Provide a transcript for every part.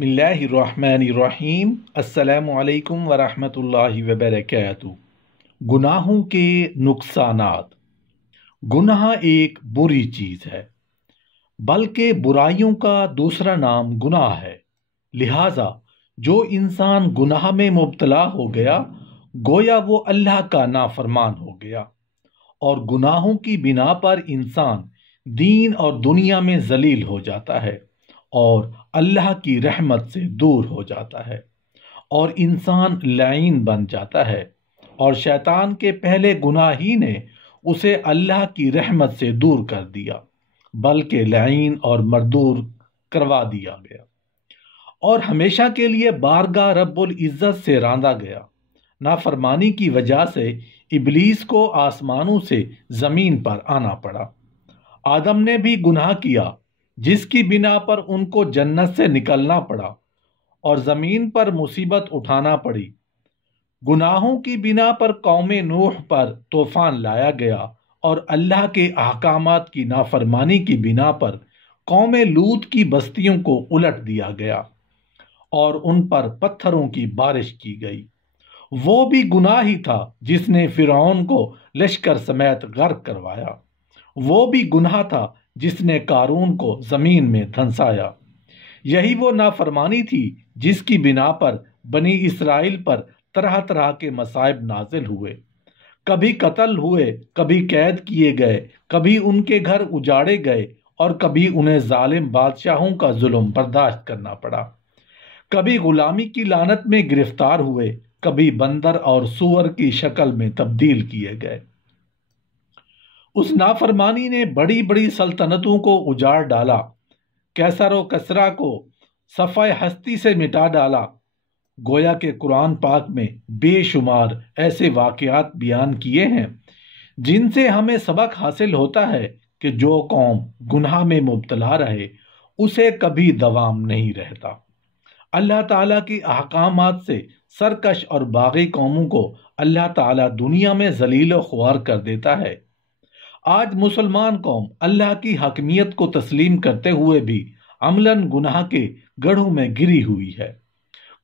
बिस्मिल्लाहिर्रहमानिर्रहीम। अस्सलामु अलैकुम वरहमतुल्लाहि वबरकातुहू। गुनाहों के नुकसानात। गुनाह एक बुरी चीज़ है, बल्कि बुराइयों का दूसरा नाम गुनाह है। लिहाजा जो इंसान गुनाह में मुब्तला हो गया, गोया वो अल्लाह का नाफरमान हो गया, और गुनाहों की बिना पर इंसान दीन और दुनिया में जलील हो जाता है और अल्लाह की रहमत से दूर हो जाता है, और इंसान लाइन बन जाता है, और शैतान के पहले गुनाह ही ने उसे अल्लाह की रहमत से दूर कर दिया, बल्कि लाइन और मरदूर करवा दिया गया और हमेशा के लिए बारगाह रब्बुल इज़्ज़त से रांधा गया। नाफरमानी की वजह से इब्लीस को आसमानों से ज़मीन पर आना पड़ा। आदम ने भी गुनाह किया, जिसकी बिना पर उनको जन्नत से निकलना पड़ा और ज़मीन पर मुसीबत उठाना पड़ी। गुनाहों की बिना पर कौम नूह पर तूफान लाया गया और अल्लाह के अहकामात की नाफरमानी की बिना पर कौम लूत की बस्तियों को उलट दिया गया और उन पर पत्थरों की बारिश की गई। वो भी गुनाह ही था जिसने फिरौन को लश्कर समेत गर्क करवाया। वो भी गुनाह था जिसने कारून को जमीन में धंसाया। यही वो नाफरमानी थी जिसकी बिना पर बनी इसराइल पर तरह तरह के मसाइब नाजिल हुए। कभी कत्ल हुए, कभी कैद किए गए, कभी उनके घर उजाड़े गए और कभी उन्हें जालिम बादशाहों का जुल्म बर्दाश्त करना पड़ा। कभी गुलामी की लानत में गिरफ्तार हुए, कभी बंदर और सूअर की शक्ल में तब्दील किए गए। उस नाफरमानी ने बड़ी बड़ी सल्तनतों को उजाड़ डाला, कैसर व कसरा को सफ़ाए हस्ती से मिटा डाला। गोया के कुरान पाक में बेशुमार ऐसे वाक़यात बयान किए हैं जिनसे हमें सबक हासिल होता है कि जो कौम गुनाह में मुब्तला रहे उसे कभी दवाम नहीं रहता। अल्लाह ताला की अहकामात से सरकश और बागी कौमों को अल्लाह ताला दुनिया में जलील व ख्वार कर देता है। आज मुसलमान कौम अल्लाह की हकमियत को तस्लीम करते हुए भी अमलन गुनाह के गढ़ों में गिरी हुई है।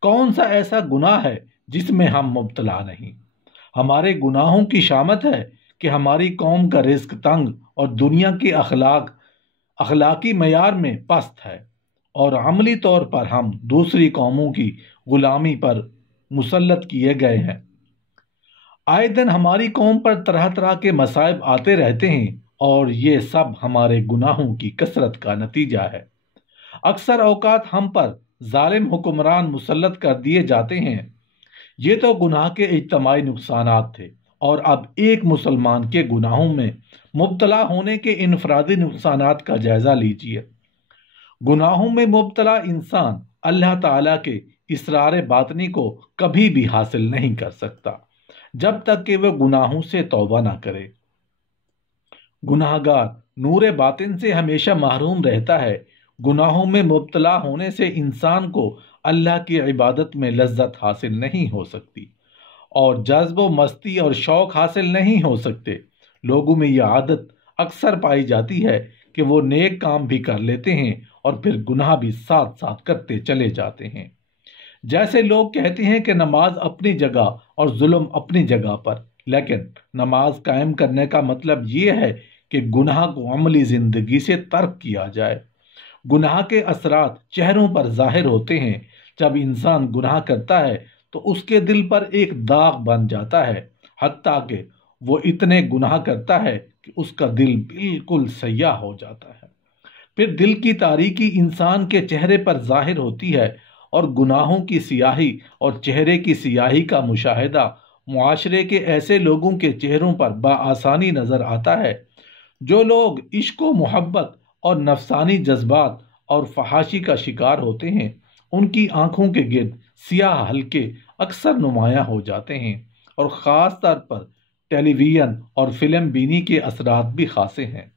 कौन सा ऐसा गुनाह है जिसमें हम मुब्तला नहीं? हमारे गुनाहों की शामत है कि हमारी कौम का रिस्क तंग और दुनिया के अखलाकी मयार में पस्त है, और अमली तौर पर हम दूसरी कौमों की गुलामी पर मुसल्लत किए गए हैं। आए दिन हमारी कौम पर तरह तरह के मसाइब आते रहते हैं और ये सब हमारे गुनाहों की कसरत का नतीजा है। अक्सर औकात हम पर जालिम हुक्मरान मुसल्लत कर दिए जाते हैं। ये तो गुनाह के इज्तमाई नुकसानात थे, और अब एक मुसलमान के गुनाहों में मुब्तला होने के इनफरादी नुकसानात का जायजा लीजिए। गुनाहों में मुब्तला इंसान अल्लाह ताला के इसरार बातनी को कभी भी हासिल नहीं कर सकता जब तक कि वह गुनाहों से तौबा ना करे। गुनाहगार नूर बातिन से हमेशा महरूम रहता है। गुनाहों में मुब्तला होने से इंसान को अल्लाह की इबादत में लज्जत हासिल नहीं हो सकती और जज्ब मस्ती और शौक हासिल नहीं हो सकते। लोगों में यह आदत अक्सर पाई जाती है कि वो नेक काम भी कर लेते हैं और फिर गुनाह भी साथ साथ करते चले जाते हैं। जैसे लोग कहते हैं कि नमाज अपनी जगह और जुल्म अपनी जगह पर, लेकिन नमाज कायम करने का मतलब ये है कि गुनाह को अमली जिंदगी से तर्क किया जाए। गुनाह के असरात चेहरों पर जाहिर होते हैं। जब इंसान गुनाह करता है तो उसके दिल पर एक दाग बन जाता है, हत्ता कि वो इतने गुनाह करता है कि उसका दिल बिल्कुल सयाह हो जाता है। फिर दिल की तारीकी इंसान के चेहरे पर जाहिर होती है और गुनाहों की सियाही और चेहरे की सियाही का मुशाहिदा मुआशरे के ऐसे लोगों के चेहरों पर बआसानी नजर आता है। जो लोग इश्क व मोहब्बत और नफसानी जज्बात और फहाशी का शिकार होते हैं, उनकी आंखों के गिर्द सियाह हल्के अक्सर नुमायां हो जाते हैं, और ख़ास तौर पर टेलीविज़न और फिल्म बीनी के असरात भी खासे हैं।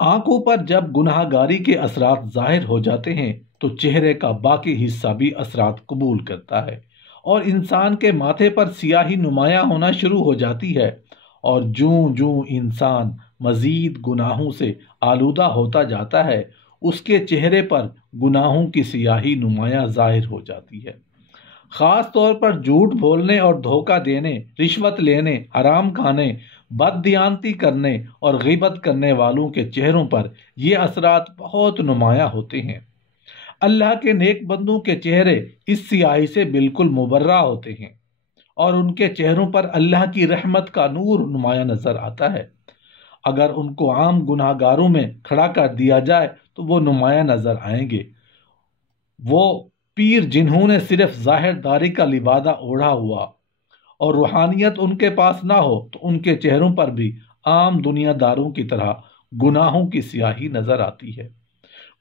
आंखों पर जब गुनाहगारी के असरात जाहिर हो जाते हैं तो चेहरे का बाकी हिस्सा भी असरात कबूल करता है और इंसान के माथे पर सियाही नुमायां होना शुरू हो जाती है। और जूं जूं इंसान मजीद गुनाहों से आलूदा होता जाता है, اس کے چہرے پر گناہوں کی سیاہی نمایاں ظاہر ہو جاتی ہے۔ خاص طور پر جھوٹ بولنے اور دھوکہ دینے، رشوت لینے، حرام کھانے، بددیانتی کرنے اور غیبت کرنے والوں کے چہروں پر یہ اثرات بہت نمایاں ہوتے ہیں۔ اللہ کے نیک بندوں کے چہرے اس سیاہی سے بالکل مبرہ ہوتے ہیں اور ان کے چہروں پر اللہ کی رحمت کا نور نمایاں نظر آتا ہے۔ اگر ان کو عام گناہ گاروں میں کھڑا کر دیا جائے تو وہ نمایاں نظر آئیں گے۔ وہ پیر جنہوں نے صرف ظاہر داری کا لبادہ اوڑھا ہوا اور روحانیت ان کے پاس نہ ہو تو ان کے چہروں پر بھی عام دنیا داروں کی طرح گناہوں کی سیاہی نظر آتی ہے۔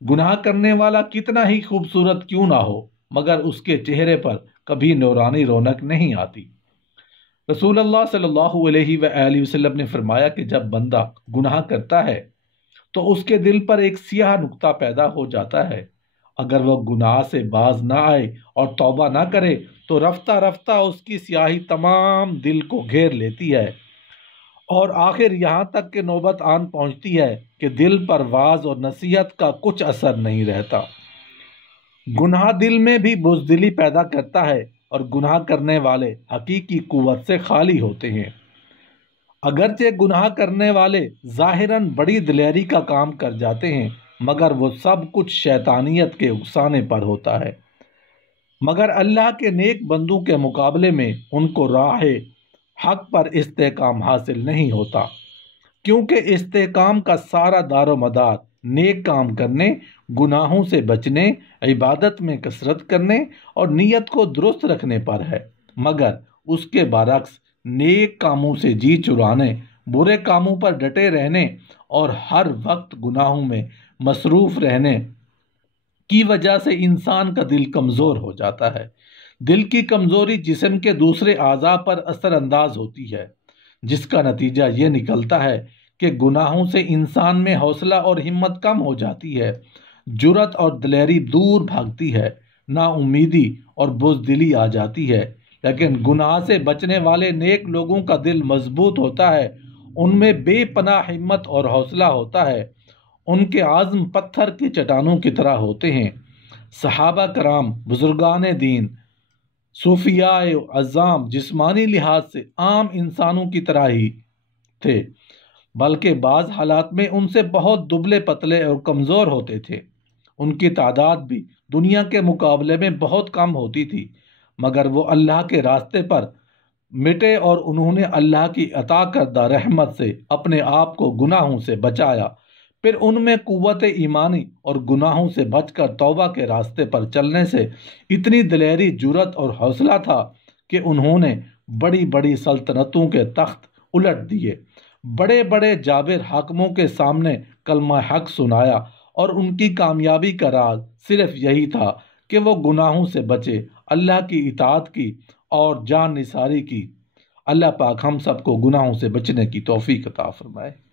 گناہ کرنے والا کتنا ہی خوبصورت کیوں نہ ہو مگر اس کے چہرے پر کبھی نورانی رونق نہیں آتی۔ رسول اللہ صلی اللہ علیہ وآلہ وسلم نے فرمایا کہ جب بندہ گناہ کرتا ہے تو اس کے دل پر ایک سیاہ نقطہ پیدا ہو جاتا ہے۔ اگر وہ گناہ سے باز نہ آئے اور توبہ نہ کرے تو رفتہ رفتہ اس کی سیاہی تمام دل کو گھیر لیتی ہے اور آخر یہاں تک کہ نوبت آن پہنچتی ہے کہ دل پر واعظ اور نصیحت کا کچھ اثر نہیں رہتا۔ گناہ دل میں بھی بزدلی پیدا کرتا ہے اور گناہ کرنے والے حقیقی قوت سے خالی ہوتے ہیں۔ اگرچہ گناہ کرنے والے ظاہراً بڑی دلیری کا کام کر جاتے ہیں مگر وہ سب کچھ شیطانیت کے اکسانے پر ہوتا ہے۔ مگر اللہ کے نیک بندوں کے مقابلے میں ان کو راہ حق پر استحکام حاصل نہیں ہوتا، کیونکہ استحکام کا سارا دار و مدار نیک کام کرنے، گناہوں سے بچنے، عبادت میں کثرت کرنے اور نیت کو درست رکھنے پر ہے۔ مگر اس کے برعکس نیک کاموں سے جی چرانے، برے کاموں پر ڈٹے رہنے اور ہر وقت گناہوں میں مصروف رہنے کی وجہ سے انسان کا دل کمزور ہو جاتا ہے۔ دل کی کمزوری جسم کے دوسرے اعضاء پر اثر انداز ہوتی ہے، جس کا نتیجہ یہ نکلتا ہے کہ گناہوں سے انسان میں حوصلہ اور ہمت کم ہو جاتی ہے، جرأت اور دلیری دور بھاگتی ہے، نا امیدی اور بزدلی آ جاتی ہے۔ لیکن گناہ سے بچنے والے نیک لوگوں کا دل مضبوط ہوتا ہے، ان میں بے پناہ ہمت اور حوصلہ ہوتا ہے، ان کے عزم پتھر کی چٹانوں کی طرح ہوتے ہیں۔ صحابہ کرام، بزرگان دین، صوفیاء اعظام جسمانی لحاظ سے عام انسانوں کی طرح ہی تھے، بلکہ بعض حالات میں ان سے بہت دبلے پتلے اور کمزور ہوتے تھے۔ ان کی تعداد بھی دنیا کے مقابلے میں بہت کم ہوتی تھی، مگر وہ اللہ کے راستے پر مٹے اور انہوں نے اللہ کی عطا کردہ رحمت سے اپنے آپ کو گناہوں سے بچایا۔ پھر ان میں قوت ایمانی اور گناہوں سے بچ کر توبہ کے راستے پر چلنے سے اتنی دلیری، جرأت اور حوصلہ تھا کہ انہوں نے بڑی بڑی سلطنتوں کے تخت الٹ دیے، بڑے بڑے جابر حاکموں کے سامنے کلمہ حق سنایا، اور ان کی کامیابی کا راز صرف یہی تھا کہ وہ گناہوں سے بچے، اللہ کی اطاعت کی اور جان نثاری کی۔ اللہ پاک ہم سب کو گناہوں سے بچنے کی توفیق عطا فرمائے۔